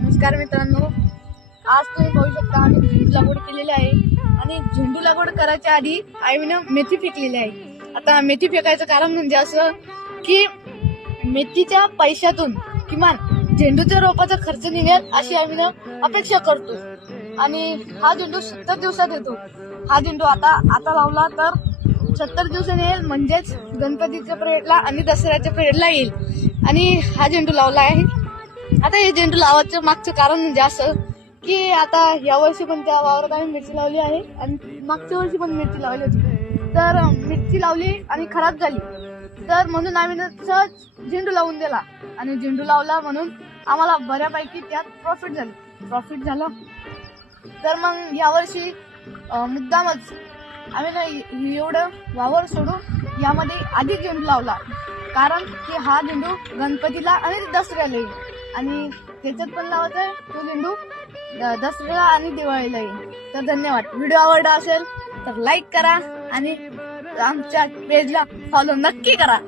नमस्कार मित्रांनो, आज तुम्ही पाहू शकता आम्ही झेंडू लागवड केलेली आहे आणि झेंडू लागवड करायच्या आधी आईने मेथी फेकलेली आहे. आता मेथी फेकायचं कारण म्हणजे असं की मेथीच्या पैशातून किमान झेंडूच्या रोपाचा खर्च निघेल अशी आम्ही अपेक्षा करतो. आणि हा झेंडू 70 दिवसात येतो. हा झेंडू आता लावला तर 70 दिवसांनी येईल, म्हणजेच गणपतीच्या पिरियडला आणि दसऱ्याच्या पिरियडला येईल. आणि हा झेंडू लावला आहे. आता हे झेंडू लावायचं मागचं कारण म्हणजे असं की आता या वर्षी पण त्या वावरात आम्ही मिरची लावली आहे आणि मागच्या वर्षी पण मिरची लावली होती. तर मिरची लावली आणि खराब झाली, तर म्हणून आम्ही सहज झेंडू लावून दिला आणि झेंडू लावला म्हणून आम्हाला बऱ्यापैकी त्यात प्रॉफिट झालं. तर मग यावर्षी मुद्दामच आम्ही ना एवढं वावर सोडून यामध्ये अधिक झेंडू लावला, कारण की हा झेंडू गणपतीला आणि दसऱ्याला येईल आणि त्याच्यात पण लावायचा आहे तो झेंडू दसऱ्याला आणि दिवाळीला येईल. तर धन्यवाद. व्हिडिओ आवडला असेल तर लाईक करा आणि आमच्या पेजला फॉलो नक्की करा.